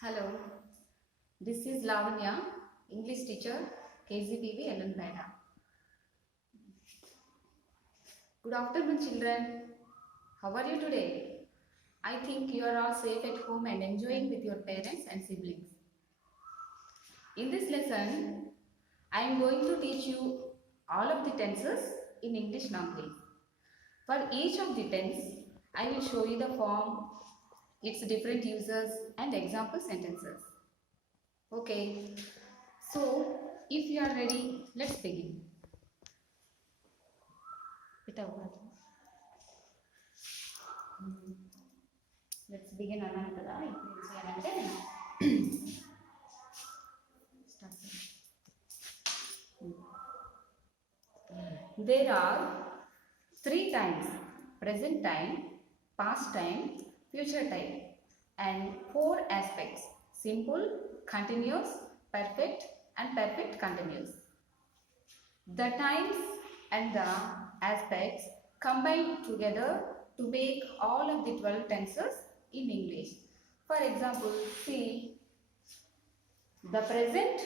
Hello, this is Lavanya, English teacher, KZBV Ellanpeta. Good afternoon, children. How are you today? I think you are all safe at home and enjoying with your parents and siblings. In this lesson, I am going to teach you all of the tenses in English language. For each of the tense, I will show you the form, its different uses and example sentences. Okay, so if you are ready, let's begin. Let's begin అన్నాను కదా ఇప్పుడు ఏం చేయాలంటే there are 3 times: present time, past time, future time, and 4 aspects: simple, continuous, perfect, and perfect continuous. The times and the aspects combine together to make all of the 12 tenses in English. For example, see the present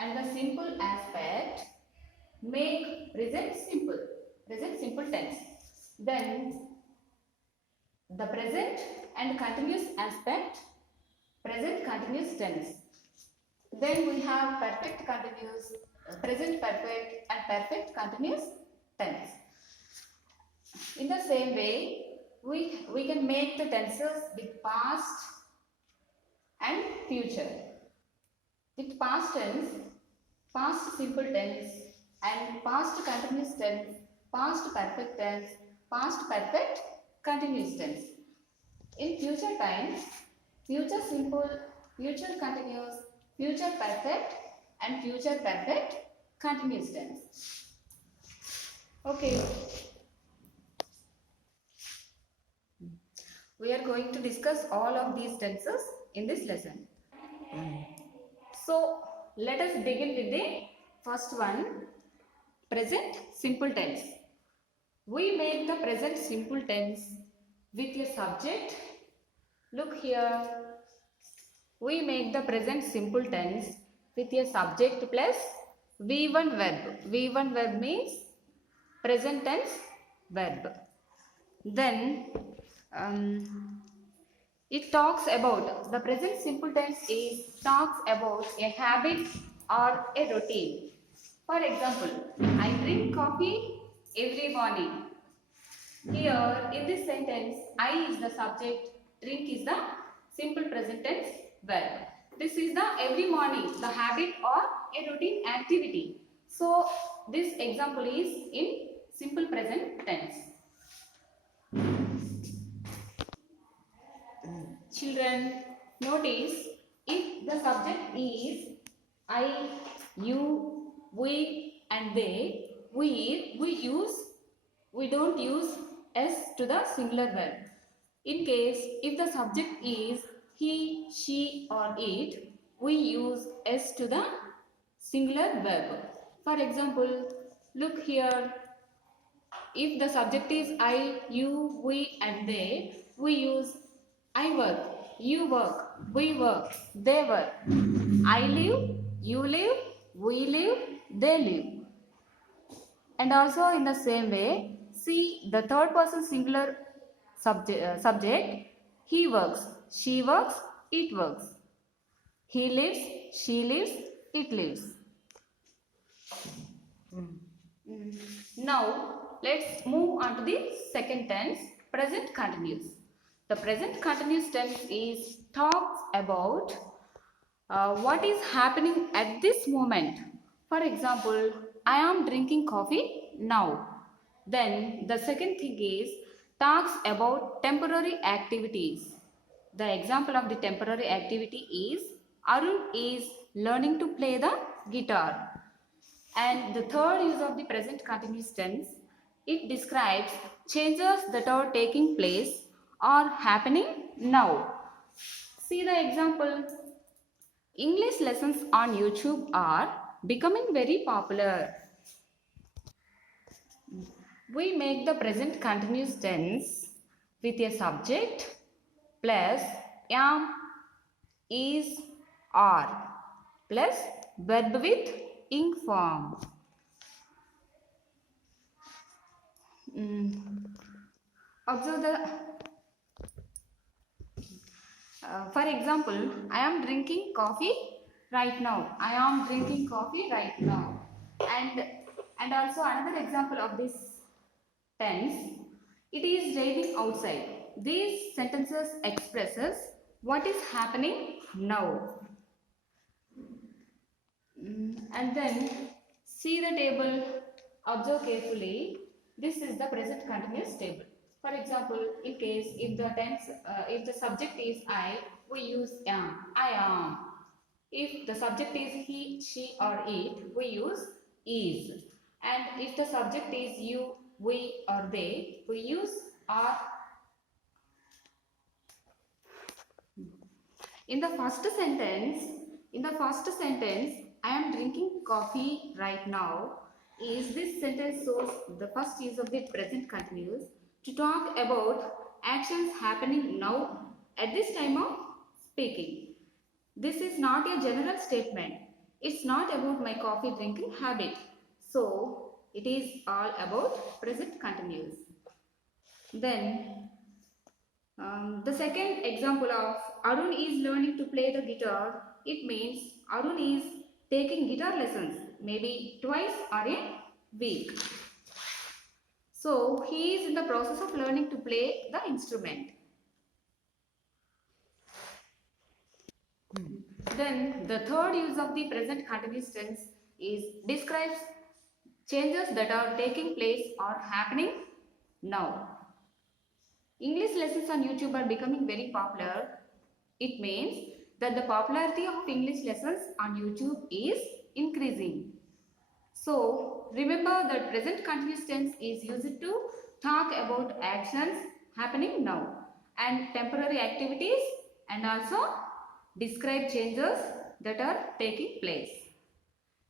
and the simple aspect make present simple tense. Then the present and continuous aspect, present continuous tense. Then we have perfect continuous, present perfect and perfect continuous tense. In the same way, we can make the tenses with past and future. With past tense, past simple tense and past continuous tense, past perfect tense, past perfect continuous tense. In future times, future simple, future continuous, future perfect and future perfect continuous tense. Okay. We are going to discuss all of these tenses in this lesson. So, let us begin with the first one, present simple tense. We make the present simple tense with a subject. Look here. We make the present simple tense with a subject plus V1 verb. V1 verb means present tense verb. Then it talks about, the present simple tense talks about a habit or a routine. For example, I drink coffee every morning. Here in this sentence, I is the subject, drink is the simple present tense verb. This is the every morning, the habit or a routine activity. So this example is in simple present tense. Children, notice if the subject is I, you, we and they, we don't use s to the singular verb. In case if the subject is he, she or it, we use s to the singular verb. For example, look here. If the subject is I, you, we and they, we use I work, you work, we work, they work. I live, you live, we live, they live. And also in the same way, see the third person singular subject, he works, she works, it works. He lives, she lives, it lives. Now let's move on to the second tense, present continuous. The present continuous tense talks about what is happening at this moment. For example, I am drinking coffee now. Then the second thing talks about temporary activities. The example of the temporary activity is Arun is learning to play the guitar. And the third use of the present continuous tense, it describes changes that are taking place or happening now. See the example. English lessons on YouTube are becoming very popular. We make the present continuous tense with a subject plus am is, are plus verb with ing form. Observe for example, I am drinking coffee right now. I am drinking coffee right now. And and also another example of this tense, it is raining outside. These sentences expresses what is happening now. And then see the table, observe carefully. This is the present continuous table. For example, in case if the subject is I, we use am. I am. If the subject is he, she, or it, we use is. And if the subject is you, we, or they, we use are. In the first sentence, I am drinking coffee right now. Is this sentence shows the first use of the present continuous to talk about actions happening now at this time of speaking. This is not a general statement. It's not about my coffee drinking habit. So, it is all about present continuous. Then, the second example of Arun is learning to play the guitar, it means Arun is taking guitar lessons maybe twice or a week. So he is in the process of learning to play the instrument. Then the third use of the present continuous tense is describes changes that are taking place or happening now. English lessons on YouTube are becoming very popular. It means that the popularity of English lessons on YouTube is increasing. So, remember that present continuous tense is used to talk about actions happening now and temporary activities and also describe changes that are taking place.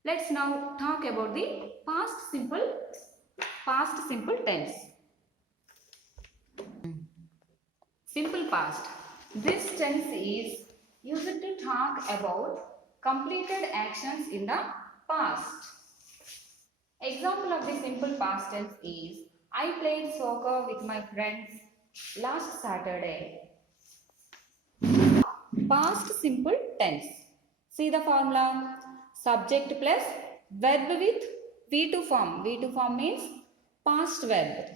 Let's now talk about the past simple tense. Simple past. This tense is used to talk about completed actions in the past. Example of the simple past tense is I played soccer with my friends last Saturday. Past simple tense. See the formula. Subject plus verb with V2 form. V2 form means past verb.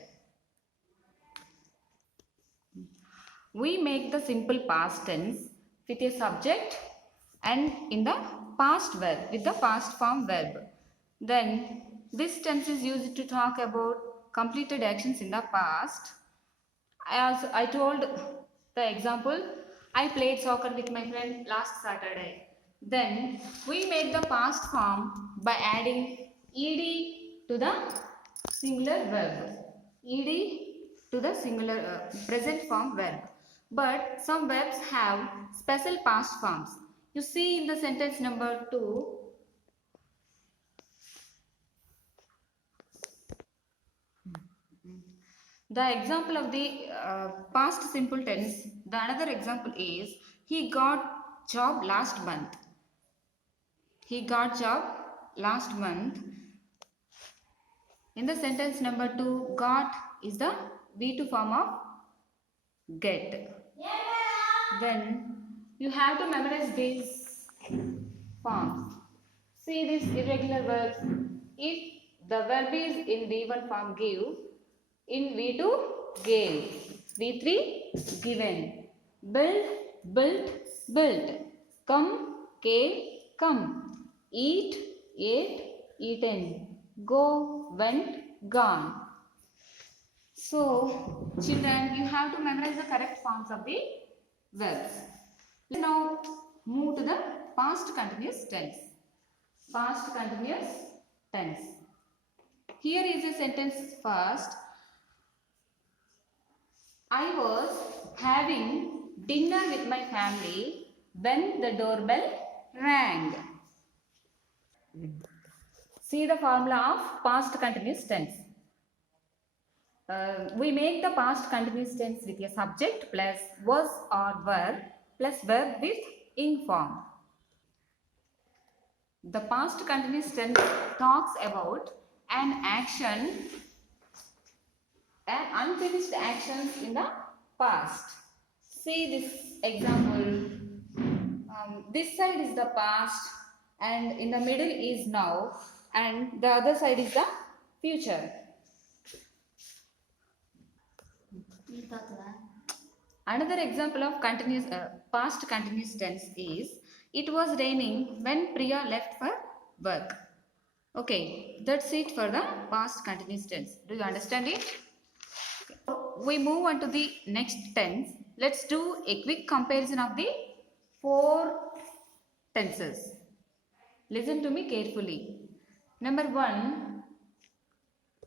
We make the simple past tense with a subject and in the past verb with the past form verb. Then this tense is used to talk about completed actions in the past. As I told the example, I played soccer with my friend last Saturday. Then we make the past form by adding ed to the singular verb. Ed to the singular present form verb. But some verbs have special past forms. You see in the sentence number 2. The example of the past simple tense, the another example is he got job last month. He got job last month. In the sentence number 2, got is the V2 form of get. Then you have to memorize these forms. See these irregular verbs. If the verb is in V1 form give, in V2 gave, V3 given, build, built, built, come, came, come, eat, ate, eaten, go, went, gone. So, children, you have to memorize the correct forms of the verbs. Let's now move to the past continuous tense. Past continuous tense. Here is a sentence first. I was having dinner with my family when the doorbell rang. See the formula of past continuous tense. We make the past continuous tense with a subject plus was or were plus verb with ing form. The past continuous tense talks about an action, an unfinished actions in the past. See this example. This side is the past and in the middle is now and the other side is the future. Another example of continuous past continuous tense is it was raining when Priya left for work. Okay, that's it for the past continuous tense. Do you understand it? We move on to the next tense. Let's do a quick comparison of the four tenses. Listen to me carefully. Number 1,